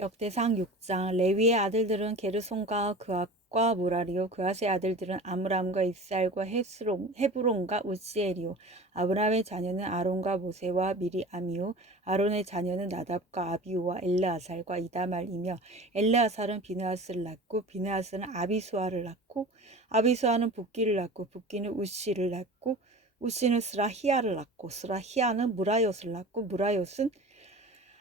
역대상 6장. 레위의 아들들은 게르손과 그앗과 무라리요, 그앗의 아들들은 아므람과 입살과 헤브론과 우시엘이요. 아브람의 자녀는 아론과 모세와 미리암이요, 아론의 자녀는 나답과 아비우와 엘르아살과 이다말이며, 엘르아살은 비느하스를 낳고 비느하스는 아비수아를 낳고 아비수아는 붓기를 낳고 붓기는 우시를 낳고 우시는 스라히야를 낳고 스라히야는 무라요스를 낳고 무라요스는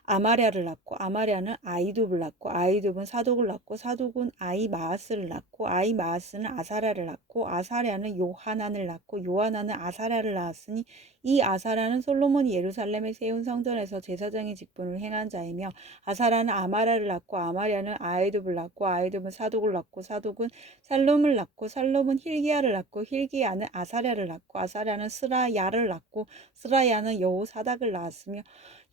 아마랴를 낳고 아마랴는 아이둡을 낳고 아이둡은 사독을 낳고 사독은 아이마아스를 낳고 아이마아스는 아사랴를 낳고 아사랴는 요하난을 낳고 요하난은 아사랴를 낳았으니 이 아사랴는 솔로몬이 예루살렘에 세운 성전에서 제사장의 직분을 행한 자이며 아사랴는 아마랴를 낳고 아마랴는 아이둡을 낳고 아이둡은 사독을 낳고 사독은 살롬을 낳고 살롬은 힐기야를 낳고 힐기야는 아사랴를 낳고 아사랴는 스라야를 낳고 스라야는 여호사닥을 낳았으며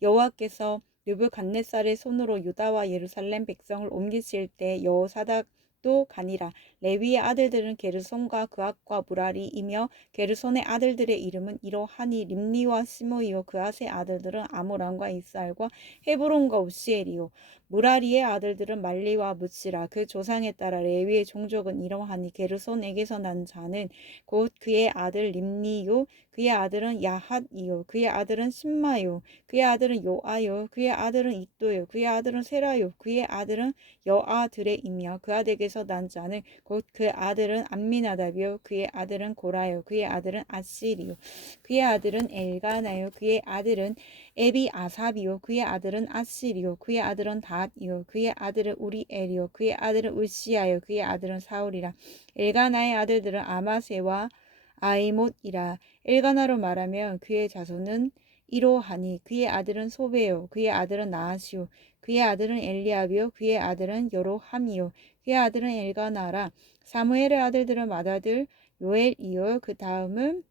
여호와께서 느부갓네살의 손으로 유다와 예루살렘 백성을 옮기실 때 여호사닥도 가니라. 레위의 아들들은 게르손과 그앗과 무라리이며 게르손의 아들들의 이름은 이러하니 림니와 시므이요. 그앗의 아들들은 아므람과 이스알과 헤브론과 우시엘이요. 무라리의 아들들은 말리와 무시라. 그 조상에 따라 레위의 종족은 이러하니 게르손에게서 난 자는 곧 그의 아들 림니요, 그의 아들은 야핫이요, 그의 아들은 심마요, 그의 아들은 요아요, 그의 아들은 이또요, 그의 아들은 세라요, 그의 아들은 여아드레이며 그 아들에게서 난 자는 곧 그 아들은 암미나답이요, 그의 아들은 고라요, 그의 아들은 아실이요, 그의 아들은 엘가나요, 그의 아들은 에비아삽이요, 그의 아들은 아실이요, 그의 아들은 닷이요, 그의 아들은 우리엘이요, 그의 아들은 울시야요, 그의 아들은 사울이라. 엘가나의 아들들은 아마세와 아이못이라. 엘가나로 말하면 그의 자손은 이로하니 그의 아들은 소베요, 그의 아들은 나하시요, 그의 아들은 엘리압이요, 그의 아들은 여로함이요, 그의 아들은 엘가나라. 사무엘의 아들들은 맏아들 요엘이요, 그 다음은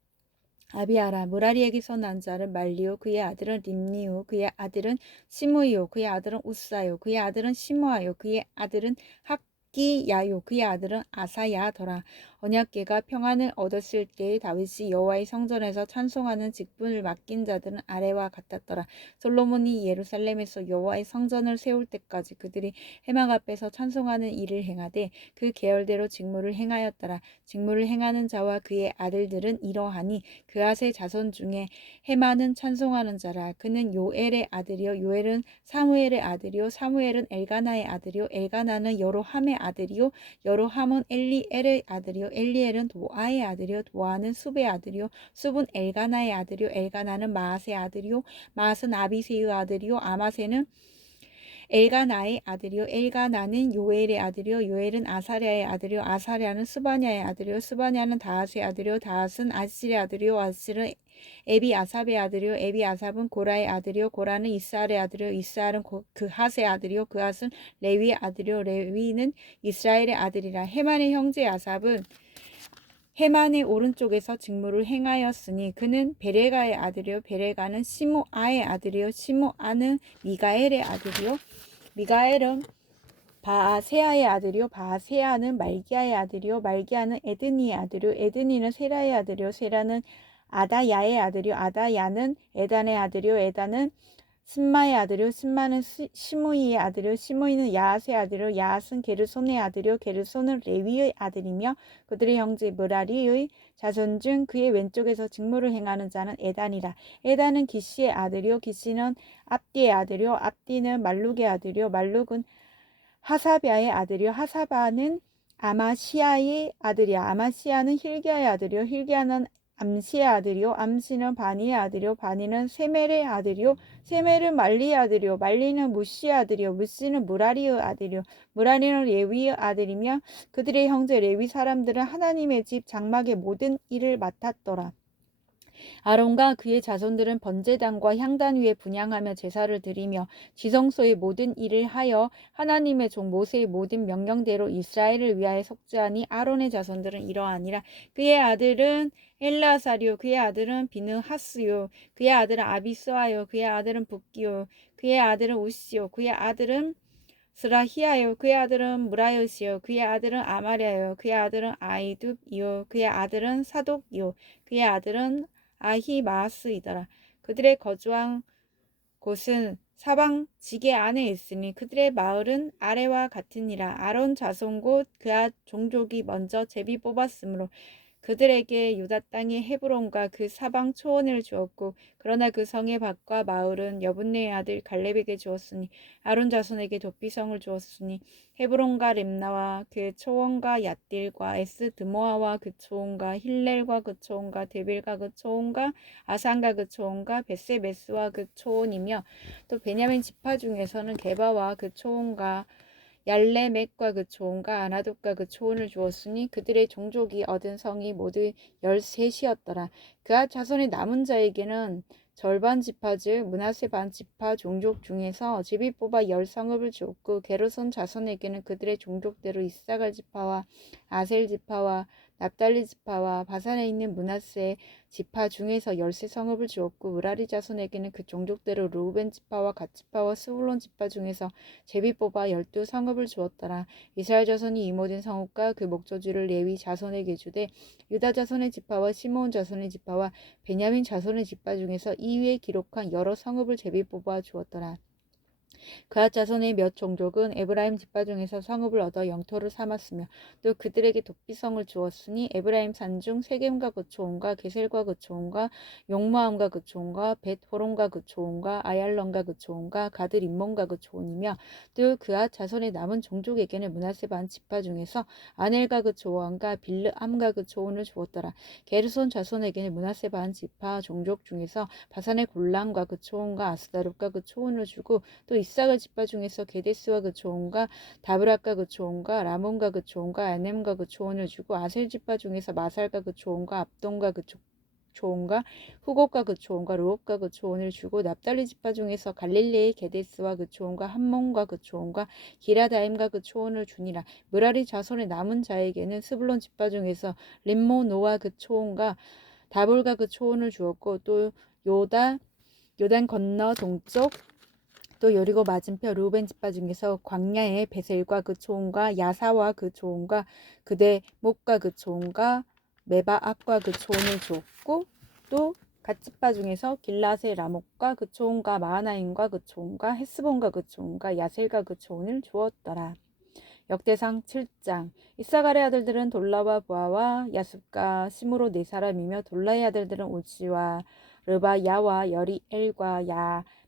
아비아라. 무라리에게서 난 자는 말리요, 그의 아들은 림니요, 그의 아들은 시므이요, 그의 아들은 우사요, 그의 아들은 시므아요, 그의 아들은 학기야요, 그의 아들은 아사야더라. 언약궤가 평안을 얻었을 때 다윗이 여호와의 성전에서 찬송하는 직분을 맡긴 자들은 아래와 같았더라. 솔로몬이 예루살렘에서 여호와의 성전을 세울 때까지 그들이 회막 앞에서 찬송하는 일을 행하되 그 계열대로 직무를 행하였더라. 직무를 행하는 자와 그의 아들들은 이러하니 그앗의 자손 중에 헤만은 찬송하는 자라. 그는 요엘의 아들이요, 요엘은 사무엘의 아들이요, 사무엘은 엘가나의 아들이요, 엘가나는 여로함의 아들이요, 여로함은 엘리엘의 아들이요, 엘리엘은 도아의 아들이요, 도아는 숲의 아들이요, 숲은 엘가나의 아들이요, 엘가나는 마앗의 아들이요, 마앗은 아비새의 아들이요, 아마새는 엘가나의 아들이요, 엘가나는 요엘의 아들이요, 요엘은 아사랴의 아들이요, 아사랴는 스바냐의 아들이요, 스바냐는 다핫의 아들이요, 다핫은 아실의 아들이요, 아실은 에비아삽의 아들이요, 에비아삽은 고라의 아들이요, 고라는 이스알의 아들이요, 이스알은 그핫의 아들이요, 그핫은 레위의 아들이요, 레위는 이스라엘의 아들이라. 헤만의 형제 아삽은 헤만의 오른쪽에서 직무를 행하였으니 그는 베레가의 아들이요, 베레가는 시므아의 아들이요, 시므아는 미가엘의 아들이요, 미가엘은 바아세아의 아들이요, 바아세아는 말기야의 아들이요, 말기야는 에드니의 아들이요, 에드니는 세라의 아들이요, 세라는 아다야의 아들이요, 아다야는 에단의 아들이요, 에단은 신마의 아들이요, 신마는 시므이의 아들이요, 시므이는 야앗의 아들이요, 야앗은 게르손의 아들이요, 게르손은 레위의 아들이며 그들의 형제 무라리의 자손 중 그의 왼쪽에서 직무를 행하는 자는 에단이라. 에단은 기시의 아들이요, 기시는 압디의 아들이요, 압디는 말룩의 아들이요, 말룩은 하사비아의 아들이요, 하사바는 아마시아의 아들이야. 아마시아는 힐기야의 아들이요, 힐기야는 암시의 아들이요, 암시는 바니의 아들이요, 바니는 세멜의 아들이요, 세멜은 말리의 아들이요, 말리는 무시의 아들이요, 무시는 무라리의 아들이요, 무라리는 레위의 아들이며 그들의 형제 레위 사람들은 하나님의 집 장막의 모든 일을 맡았더라. 아론과 그의 자손들은 번제단과 향단 위에 분향하며 제사를 드리며 지성소의 모든 일을 하여 하나님의 종 모세의 모든 명령대로 이스라엘을 위하여 속죄하니 아론의 자손들은 이러하니라. 그의 아들은 엘라사리요, 그의 아들은 비느하스요, 그의 아들은 아비스와요, 그의 아들은 붓기요, 그의 아들은 우시요, 그의 아들은 스라히야요, 그의 아들은 무라요시요, 그의 아들은 아마랴요, 그의 아들은 아이둡이요, 그의 아들은 사독이요, 그의 아들은 아히마스이더라. 그들의 거주한 곳은 사방 지게 안에 있으니 그들의 마을은 아래와 같으니라. 아론 자손 곧 그앗 종족이 먼저 제비 뽑았으므로 그들에게 유다 땅의 헤브론과 그 사방 초원을 주었고, 그러나 그 성의 밭과 마을은 여분네의 아들 갈렙에게 주었으니 아론 자손에게 도피성을 주었으니 헤브론과 림나와 그 초원과 얏딜과 에스드모아와 그 초원과 힐렐과 그 초원과 데빌과 그 초원과 아산과 그 초원과 베세메스와 그 초원이며, 또 베냐민 지파 중에서는 게바와 그 초원과 얄레멕과 그 초원과 아나돗과 그 초원을 주었으니 그들의 종족이 얻은 성이 모두 13이었더라. 그앗 자손의 남은 자에게는 절반 지파 즉 므낫세 반 지파 종족 중에서 집이 뽑아 10성읍을 주었고, 게르손 자손에게는 그들의 종족대로 이사갈 지파와 아셀 지파와 납달리 지파와 바산에 있는 므낫세 지파 중에서 13성읍을 주었고, 무라리 자손에게는 그 종족대로 르우벤 지파와 갓 지파와 스불론 지파 중에서 제비 뽑아 12성읍을 주었더라. 이스라엘 자손이 이 모든 성읍과 그 목조지를 레위 자손에게 주되, 유다 자손의 지파와 시므온 자손의 지파와 베냐민 자손의 지파 중에서 이 위에 기록한 여러 성읍을 제비 뽑아 주었더라. 그앗 자손의 몇 종족은 에브라임 지파 중에서 성읍을 얻어 영토를 삼았으며, 또 그들에게 도피성을 주었으니 에브라임 산중 세겜과 그 초원과 게셀과 그 초원과 용모함과 그 초원과 벳호론과 그 초원과 아얄론과 그 초원과 가드 림몬과 그 초원이며, 또 그앗 자손의 남은 종족에게는 므낫세 반 지파 중에서 아넬과 그 초원과 빌르암과 그 초원을 주었더라. 게르손 자손에게는 므낫세 반 지파 종족 중에서 바산의 골란과 그 초원과 아스다롯과 그 초원을 주고, 또 이삭을 지파 중에서 게데스와 그 초원과 다브락과 그 초원과 라몬과 그 초원과 아넴과 그 초원을 주고, 아셀 지파 중에서 마살과 그 초원과 압돈과 그 초원과 후곡과 그 초원과 르홉과 그 초원을 주고, 납달리 지파 중에서 갈릴레의 게데스와 그 초원과 함몬과 그 초원과 기라다임과 그 초원을 주니라. 므라리 자손의 남은 자에게는 스불론 지파 중에서 림모노와 그 초원과 다볼과 그 초원을 주었고, 또 요단 건너 동쪽 또 여리고 맞은편 르우벤 지파 중에서 광야의 베셀과 그 초원과 야사와 그 초원과 그대목과 그 초원과 메바압과 그 초원을 주었고, 또 갓 지파 중에서 길라세 라목과 그 초원과 마하나임과 그 초원과 헤스본과 그 초원과 야셀과 그 초원을 주었더라. 역대상 7장. 이사갈의 아들들은 돌라와 부하와 야숲과 시므로 4사람이며, 돌라의 아들들은 오지와 르바야와 여리엘과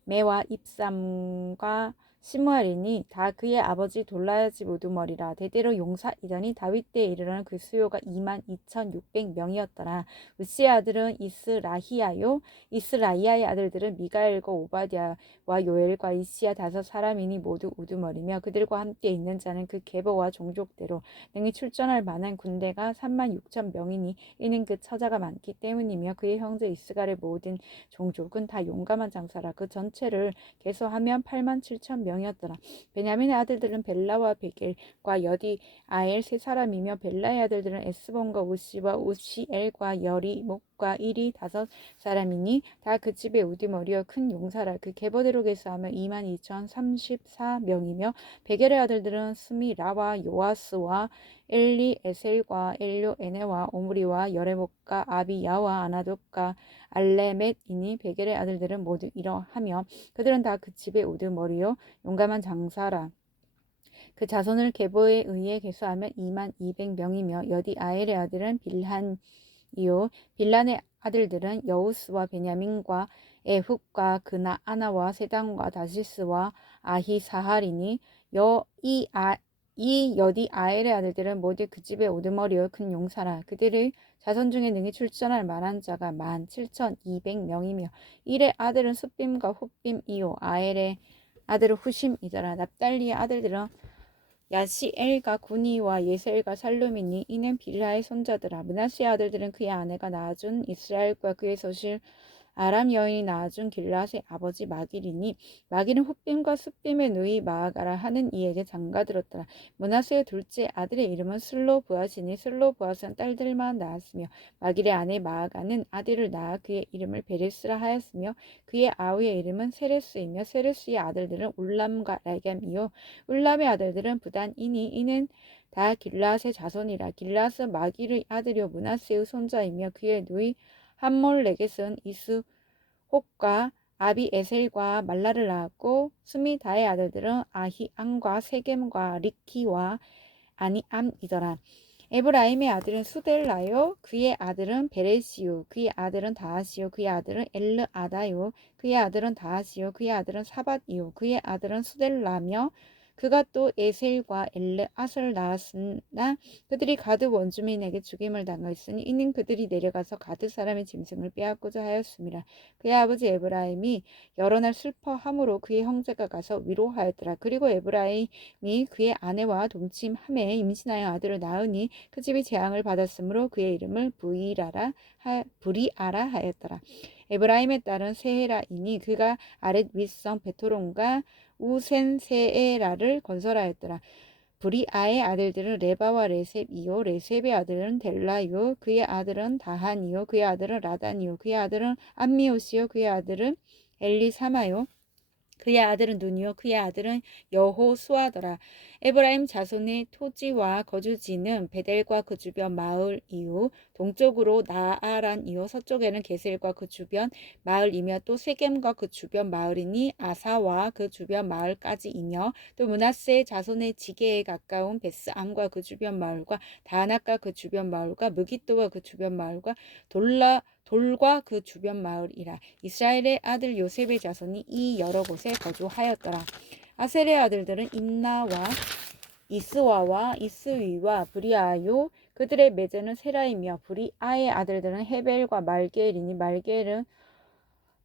야메와 입삼과 시므알이니 다 그의 아버지 돌라의 집 우두머리라. 대대로 용사이더니 다윗 때에 이르러는 그 수요가 22,600명이었더라. 우시의 아들은 이스라히야요. 이스라이야의 아들들은 미가엘과 오바댜와 요엘과 이시야 5사람이니 모두 우두머리며, 그들과 함께 있는 자는 그 계보와 종족대로 능히 출전할 만한 군대가 36,000명이니 이는 그 처자가 많기 때문이며, 그의 형제 이스갈의 모든 종족은 다 용감한 장사라. 그 전체를 계수하면 87,000명이었더라. 베냐민의 아들들은 벨라와 베겔과 여디 아엘 3사람이며, 벨라의 아들들은 에스본과 우시와 우시엘과 여리목과 일이 5사람이니 다 그 집의 우두머리여 큰 용사라. 그 계보대로 계수하면 22,034명이며, 베겔의 아들들은 스미라와 요아스와 엘리에셀과 엘료에네와 오므리와 여레목과 아비야와 아나돗과 알레멧이니 베겔의 아들들은 모두 이러하며, 그들은 다 그 집의 우두머리요 용감한 장사라. 그 자손을 계보에 의해 계수하면 22,200명이며, 여디 아엘의 아들은 빌한이요 빌란의 아들들은 여우스와 베냐민과 에훗과 그나아나와 세단과 다시스와 아히사할이니 이 여디 아엘의 아들들은 모두 그 집의 우두머리요 큰 용사라. 그들의 자손 중에 능히 출전할 만한 자가 17,200명이며, 일의 아들은 숫빔과 훗빔이요 아엘의 아들은 후심이더라. 납달리의 아들들은 야시엘과 구니와 예셀과 살룸이니 이는 빌하의 손자들아. 므낫세의 아들들은 그의 아내가 낳아준 이스라엘과 그의 소실 아람 여인이 낳아준 길랏의 아버지 마길이니, 마길은 훗빔과 숫빔의 누이 마아가라 하는 이에게 장가들었더라. 므낫세의 둘째 아들의 이름은 슬로브앗이니, 슬로브앗은 딸들만 낳았으며, 마길의 아내 마아가는 아들을 낳아 그의 이름을 베레스라 하였으며, 그의 아우의 이름은 세레스이며, 세레스의 아들들은 울람과 라겜이요 울람의 아들들은 부단이니 이는 다 길랏의 자손이라. 길랏은 마길의 아들이요 므낫세의 손자이며, 그의 누이 함몰렉에서는 이스홉과 아비에셀과 말라를 낳았고 수미다의 아들들은 아히암과 세겜과 리키와 아니암이더라. 에브라임의 아들은 수델라요, 그의 아들은 베레시요, 그의 아들은 다하시요, 그의 아들은 엘르아다요, 그의 아들은 다하시요, 그의 아들은 사밧이요, 그의 아들은 수델라며 그가 또 에셀과 엘르앗을 낳았으나 그들이 가드 원주민에게 죽임을 당하였으니 이는 그들이 내려가서 가드 사람의 짐승을 빼앗고자 하였습니다. 그의 아버지 에브라임이 여러 날 슬퍼함으로 그의 형제가 가서 위로하였더라. 그리고 에브라임이 그의 아내와 동침함에 임신하여 아들을 낳으니 그 집이 재앙을 받았으므로 그의 이름을 브리아라 하였더라. 에브라임의 딸은 세헤라이니 그가 아렛 윗성 베토론과 우센세에라를 건설하였더라. 브리아의 아들들은 레바와 레셉이요, 레셉의 아들은 델라요, 그의 아들은 다한이요, 그의 아들은 라단이요, 그의 아들은 암미오시요, 그의 아들은 엘리사마요, 그의 아들은 눈이요, 그의 아들은 여호수아더라. 에브라임 자손의 토지와 거주지는 베델과 그 주변 마을이요, 동쪽으로 나아란이요, 서쪽에는 게셀과 그 주변 마을이며 또 세겜과 그 주변 마을이니 아사와 그 주변 마을까지이며 또 므낫세 자손의 지게에 가까운 베스암과 그 주변 마을과 다낙과 그 주변 마을과 무깃도와 그 주변 마을과 돌과 그 주변 마을이라. 이스라엘의 아들 요셉의 자손이 이 여러 곳에 거주하였더라. 아셀의 아들들은 임나와 이스와와 이스위와 브리아요, 그들의 매제는 세라이며 브리아의 아들들은 헤벨과 말게엘이니 말게엘은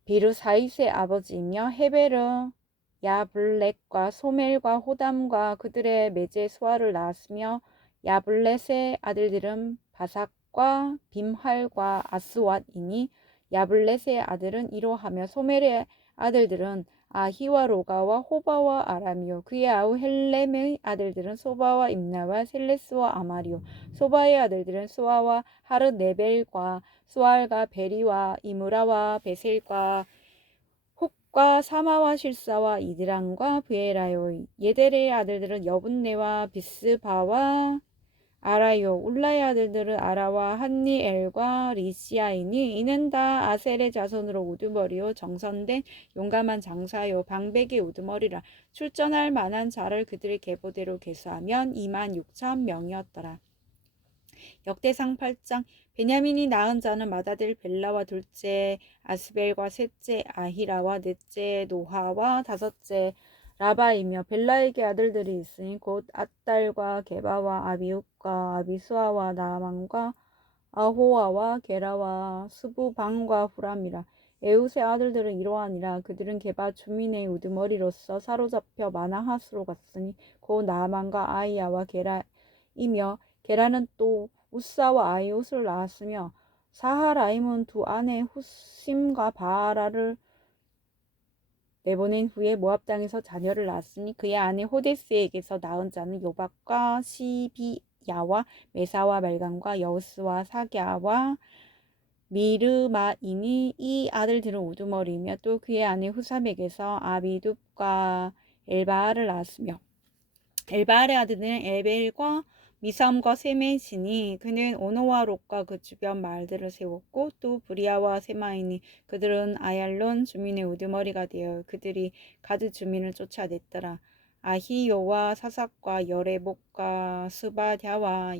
비르사이스의 아버지이며 헤벨은 야블렛과 소멜과 호담과 그들의 매제 수아를 낳았으며 야블렛의 아들들은 바삭과 빔할과 아스왓이니 야블렛의 아들은 이로하며 소멜의 아들들은 아히와 로가와 호바와 아람이요, 그의 아우 헬렘의 아들들은 소바와 임나와 셀레스와 아마리요, 소바의 아들들은 수아와 하르네벨과 수알과 베리와 이므라와 베셀과 혹과 사마와 실사와 이드랑과 브에라요. 예델의 아들들은 여분네와 비스바와 아라요. 울라의 아들들은 아라와 한니엘과 리시아이니 이는 다 아셀의 자손으로 우두머리요, 정선된 용감한 장사요, 방백의 우두머리라. 출전할 만한 자를 그들의 계보대로 계수하면 26,000명이었더라. 역대상 8장. 베냐민이 낳은 자는 맏아들 벨라와 둘째 아스벨과 셋째 아히라와 넷째 노하와 다섯째 라바이며 벨라에게 아들들이 있으니 곧 앗달과 게바와 아비욱과 아비수아와 나만과 아호아와 게라와 스부방과 후람이라. 에웃의 아들들은 이러하니라. 그들은 게바 주민의 우두머리로서 사로잡혀 마나하스로 갔으니 곧 나만과 아이야와 게라이며 게라는 또 우사와 아이옷을 낳았으며 사하라임은 두 아내 후심과 바라를 내보낸 후에 모압 땅에서 자녀를 낳았으니 그의 아내 호데스에게서 낳은 자는 요박과 시비야와 메사와 말강과 여우스와 사갸와 미르마이니 이 아들들은 우두머리이며 또 그의 아내 후삼에게서 아비둡과 엘바알을 낳았으며 엘바알의 아들은 에벨과 미삼과 세메시니 그는 오노와 롯과 그 주변 마을들을 세웠고 또 브리아와 세마이니 그들은 아얄론 주민의 우두머리가 되어 그들이 가드 주민을 쫓아냈더라. 아히요와 사삭과 여레복과 스바랴와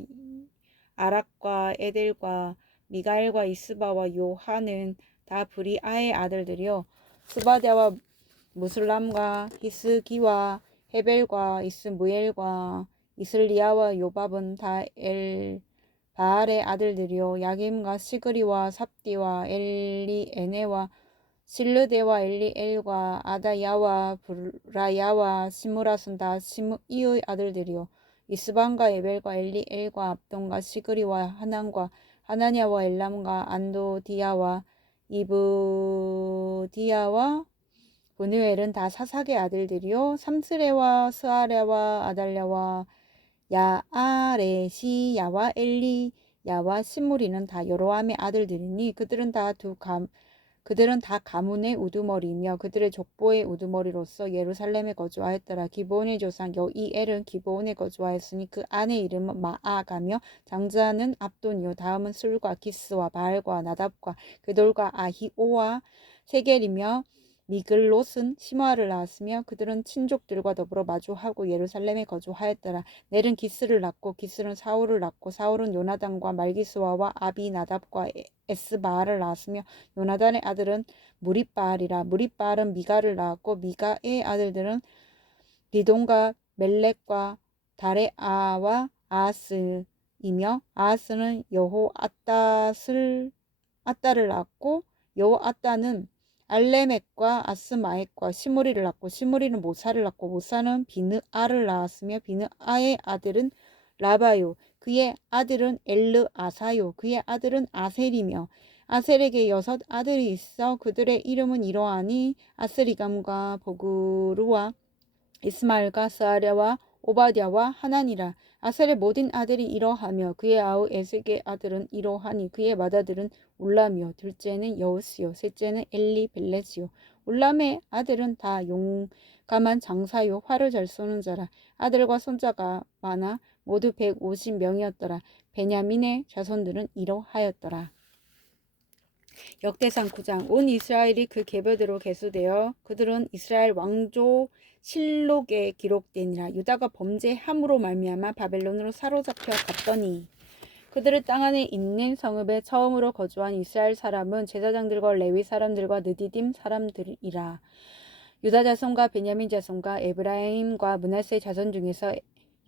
아락과 에델과 미가엘과 이스바와 요하는 다 브리아의 아들들이요, 스바랴와 무슬람과 히스기와 헤벨과 이스무엘과 이슬리아와 요밥은 다 엘바알의 아들들이요, 야김과 시그리와 삽디와 엘리에네와 실르데와 엘리엘과 아다야와 브라야와 시므라순 다 시므이의 아들들이요, 이스반과 에벨과 엘리엘과 압돈과 시그리와 하난과 하나냐와 엘람과 안도디아와 이브디아와 브누엘은 다 사삭의 아들들이요, 삼스레와 스아레와 아달랴와 야아레시야와 엘리야와 시므리는 다 여로함의 아들들이니 그들은 다 가문의 우두머리이며 그들의 족보의 우두머리로서 예루살렘에 거주하였더라. 기브온의 조상 여이엘은 기브온에 거주하였으니 그 아내 이름은 마아가며 장자는 압돈이요, 다음은 술과 기스와 바알과 나답과 그돌과 아히오와 세겔이며 미글롯은 시므아를 낳았으며 그들은 친족들과 더불어 마주하고 예루살렘에 거주하였더라. 넬은 기스를 낳고 기스는 사울을 낳고 사울은 요나단과 말기수아와 아비나답과 에스바알을 낳았으며 요나단의 아들은 무립바알이라. 무립바알은 미가를 낳았고 미가의 아들들은 비돈과 멜렉과 다레아와 아하스이며 아하스는 아따를 낳았고 여호아따는 알레멕과 아스마엑과 시므리를 낳고 시므리는 모사를 낳고 모사는 비느아를 낳았으며 비느아의 아들은 라바요 그의 아들은 엘르아사요 그의 아들은 아셀이며 아셀에게 6 아들이 있어 그들의 이름은 이러하니 아스리감과 보그루와 이스마엘과 스아랴와 오바댜와 하나니라. 아셀의 모든 아들이 이러하며 그의 아우 에색의 아들은 이러하니 그의 맏아들은 울람이요 둘째는 여우스요 셋째는 엘리벨렛이요 울람의 아들은 다 용감한 장사요 활을 잘 쏘는 자라. 아들과 손자가 많아 모두 150명이었더라. 베냐민의 자손들은 이러하였더라. 역대상 9장 온 이스라엘이 그 계보대로 계수되어 그들은 이스라엘 왕조 실록에 기록되니라. 유다가 범죄함으로 말미암아 바벨론으로 사로잡혀 갔더니 그들의 땅 안에 있는 성읍에 처음으로 거주한 이스라엘 사람은 제사장들과 레위 사람들과 느디딤 사람들이라. 유다 자손과 베냐민 자손과 에브라임과 므낫세 자손 중에서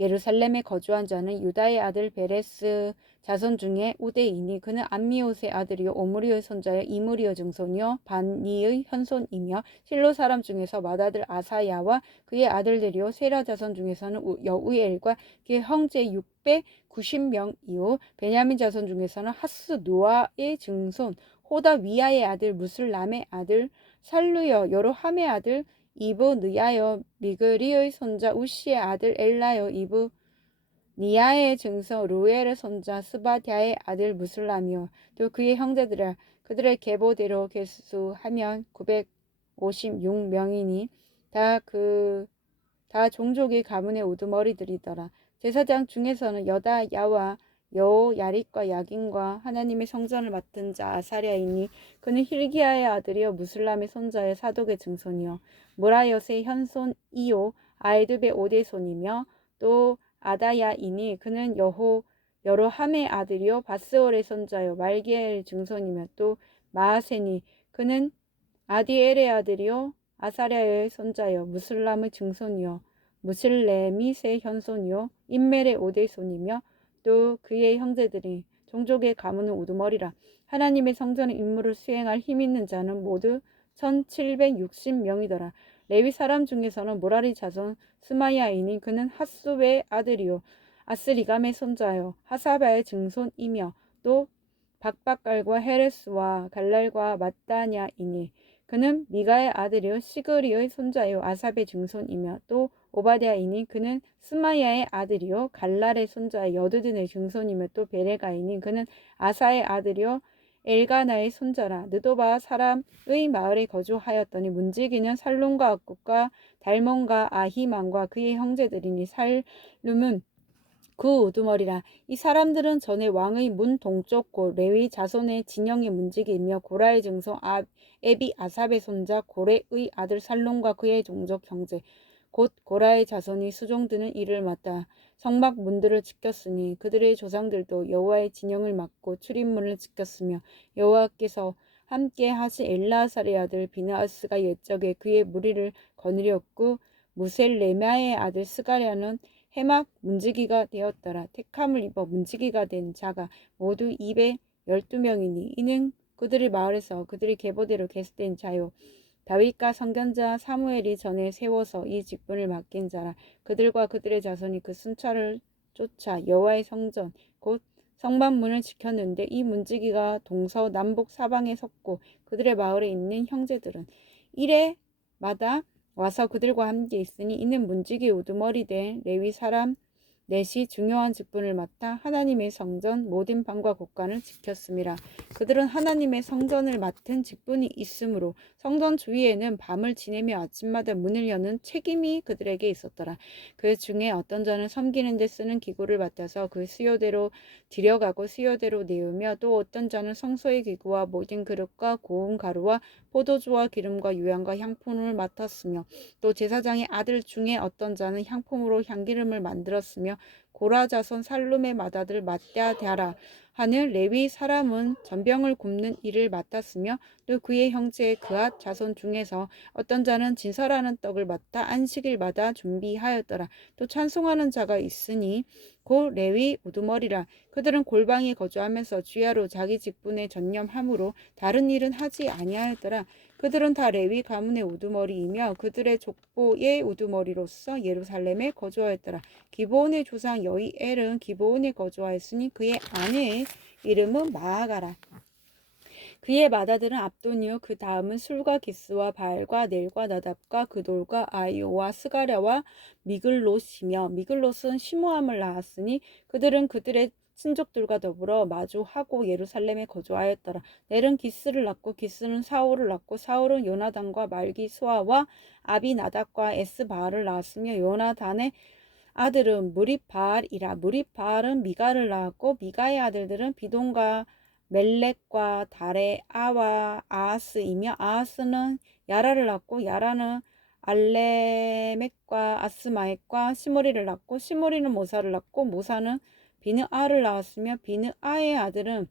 예루살렘에 거주한 자는 유다의 아들 베레스 자손 중에 우대이니 그는 암미옷의 아들이요 오므리의 손자여 이므리의 증손이요 반니의 현손이며 실로 사람 중에서 맏아들 아사야와 그의 아들들이요 세라 자손 중에서는 여우엘과 그의 형제 690명이요 베냐민 자손 중에서는 하스 노아의 증손 호다위아의 아들 무슬람의 아들 살루여 여로함의 아들 이브 느야여 미그리의 손자 우시의 아들 엘라여 이브 니아의 증손 루엘의 손자 스바디아의 아들 무슬람이요 또 그의 형제들아 그들의 계보대로 계수하면 956명이니 다 종족의 가문의 우두머리들이더라. 제사장 중에서는 여다야와 여호야립과 야긴과 하나님의 성전을 맡은 자 아사랴이니 그는 힐기야의 아들이요 무슬람의 손자의 사독의 증손이요 무라엿의 현손이요 아이두베 오대손이며 또 아다야이니 그는 여로함의 아들이요 바스올의 손자요 말기엘 증손이며 또 마하세니 그는 아디엘의 아들이요 아사랴의 손자요 무슬람의 증손이요 무슬레밋의 현손이요 인멜의 오대손이며 또 그의 형제들이 종족의 가문은 우두머리라. 하나님의 성전의 임무를 수행할 힘 있는 자는 모두 1760명이더라. 레위 사람 중에서는 모라리 자손 스마야이니 그는 핫수의 아들이요 아스리감의 손자요 하사바의 증손이며 또 박박갈과 헤레스와 갈랄과 마따냐이니 그는 미가의 아들이요 시그리의 손자요 아삽의 증손이며 또 오바댜이니 그는 스마야의 아들이요 갈랄의 손자 여두둔의 증손이며 또 베레가이니 그는 아사의 아들이요 엘가나의 손자라. 느도바 사람의 마을에 거주하였더니 문지기는 살론과 악국과 달몬과 아히만과 그의 형제들이니 살룸은 그 우두머리라. 이 사람들은 전에 왕의 문 동쪽 곳 레위 자손의 진영의 문지기이며 고라의 증손 에비 아삽의 손자 고레의 아들 살론과 그의 종족 형제 곧 고라의 자손이 수종드는 일을 맡아 성막 문들을 지켰으니 그들의 조상들도 여호와의 진영을 맡고 출입문을 지켰으며 여호와께서 함께 하신 엘라살의 아들 비나아스가 옛적에 그의 무리를 거느렸고 무셀레마의 아들 스가랴는 해막 문지기가 되었더라. 택함을 입어 문지기가 된 자가 모두 212명이니 이는 그들의 마을에서 그들의 계보대로 계수된 자요 다윗과 선견자 사무엘이 전에 세워서 이 직분을 맡긴 자라. 그들과 그들의 자손이 그 순찰을 쫓아 여호와의 성전 곧 성만문을 지켰는데 이 문지기가 동서남북 사방에 섰고 그들의 마을에 있는 형제들은 이래마다 와서 그들과 함께 있으니 이는 문지기의 우두머리 된 레위 사람 넷이 중요한 직분을 맡아 하나님의 성전 모든 방과 곳간을 지켰음이라. 그들은 하나님의 성전을 맡은 직분이 있으므로 성전 주위에는 밤을 지내며 아침마다 문을 여는 책임이 그들에게 있었더라. 그 중에 어떤 자는 섬기는 데 쓰는 기구를 맡아서 그 수요대로 들여가고 수요대로 내우며, 또 어떤 자는 성소의 기구와 모든 그릇과 고운 가루와 포도주와 기름과 유향과 향품을 맡았으며, 또 제사장의 아들 중에 어떤 자는 향품으로 향기름을 만들었으며, 고라 자손 살룸의 맏아들 matth야랴 하는 레위 사람은 전병을 굽는 일을 맡았으며, 또 그의 형제 그앗 자손 중에서 어떤 자는 진설하는 떡을 맡아 안식일마다 준비하였더라. 또 찬송하는 자가 있으니 곧 레위 우두머리라. 그들은 골방에 거주하면서 주야로 자기 직분에 전념함으로 다른 일은 하지 아니하였더라. 그들은 다 레위 가문의 우두머리이며 그들의 족보의 우두머리로서 예루살렘에 거주하였더라. 기브온의 조상 여이엘은 기브온에 거주하였으니 그의 아내의 이름은 마아가라. 그의 맏아들은 압도니요, 그 다음은 술과 기스와 바알과 넬과 나답과 그돌과 아이오와 스가랴와 미글롯이며, 미글롯은 시므함을 낳았으니 그들은 그들의 친족들과 더불어 마주하고 예루살렘에 거주하였더라. 넬은 기스를 낳고 기스는 사울을 낳고 사울은 요나단과 말기수아와 아비나답과 에스바알을 낳았으며, 요나단의 아들은 무립바알이라. 무립바알은 미가를 낳았고 미가의 아들들은 비돈과 멜렉과 다레아와 아하스이며, 아하스는 야라를 낳고 야라는 알레멕과 아스마엑과 시므리를 낳고 시므리는 모사를 낳고 모사는 비느아를 낳았으며, 비느아의 아들은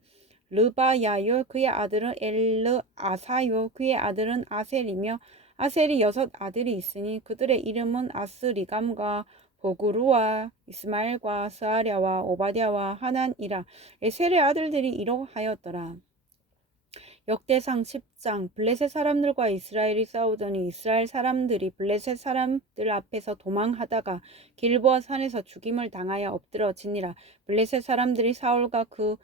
르바야요, 그의 아들은 엘르아사요, 그의 아들은 아셀이며, 아셀이 6 아들이 있으니 그들의 이름은 아스리감과 보그루와 이스마엘과 스아랴와 오바댜와 하난이라. 에셀의 아들들이 이러하였더라. 역대상 10장. 블레셋 사람들과 이스라엘이 싸우더니 이스라엘 사람들이 블레셋 사람들 앞에서 도망하다가 길보아 산에서 죽임을 당하여 엎드러지니라. 블레셋 사람들이 사울과 그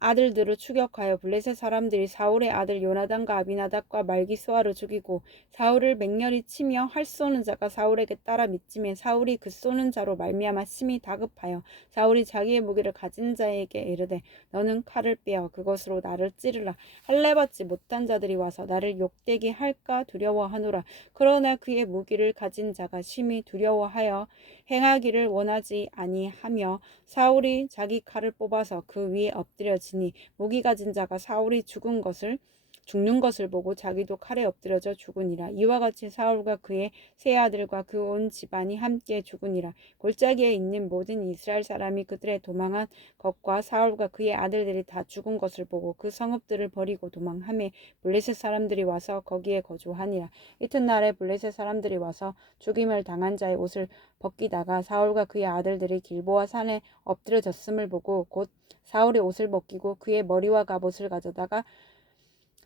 아들들을 추격하여 블레셋 사람들이 사울의 아들 요나단과 아비나답과 말기수아를 죽이고, 사울을 맹렬히 치며 활 쏘는 자가 사울에게 따라 미치매 사울이 그 쏘는 자로 말미암아 심히 다급하여 사울이 자기의 무기를 가진 자에게 이르되, 너는 칼을 빼어 그것으로 나를 찌르라. 할례받지 못한 자들이 와서 나를 욕되게 할까 두려워하노라. 그러나 그의 무기를 가진 자가 심히 두려워하여 행하기를 원하지 아니하며, 사울이 자기 칼을 뽑아서 그 위에 엎드려지니 무기 가진 자가 사울이 죽는 것을 보고 자기도 칼에 엎드려져 죽으니라. 이와 같이 사울과 그의 세 아들과 그 온 집안이 함께 죽으니라. 골짜기에 있는 모든 이스라엘 사람이 그들의 도망한 것과 사울과 그의 아들들이 다 죽은 것을 보고 그 성읍들을 버리고 도망하매 블레셋 사람들이 와서 거기에 거주하니라. 이튿날에 블레셋 사람들이 와서 죽임을 당한 자의 옷을 벗기다가 사울과 그의 아들들이 길보아 산에 엎드려졌음을 보고 곧 사울의 옷을 벗기고 그의 머리와 갑옷을 가져다가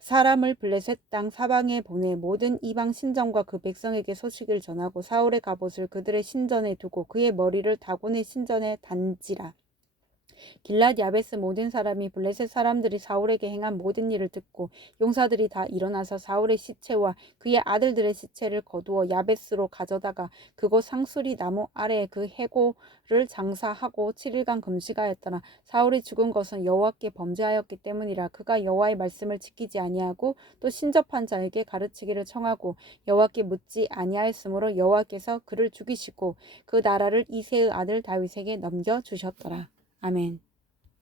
사람을 블레셋 땅 사방에 보내 모든 이방 신전과 그 백성에게 소식을 전하고 사울의 갑옷을 그들의 신전에 두고 그의 머리를 다곤의 신전에 단지라. 길랏 야베스 모든 사람이 블레셋 사람들이 사울에게 행한 모든 일을 듣고 용사들이 다 일어나서 사울의 시체와 그의 아들들의 시체를 거두어 야베스로 가져다가 그곳 상수리 나무 아래에 그 해골을 장사하고 7일간 금식하였더라. 사울이 죽은 것은 여호와께 범죄하였기 때문이라. 그가 여호와의 말씀을 지키지 아니하고 또 신접한 자에게 가르치기를 청하고 여호와께 묻지 아니하였으므로 여호와께서 그를 죽이시고 그 나라를 이새의 아들 다윗에게 넘겨주셨더라. 아멘.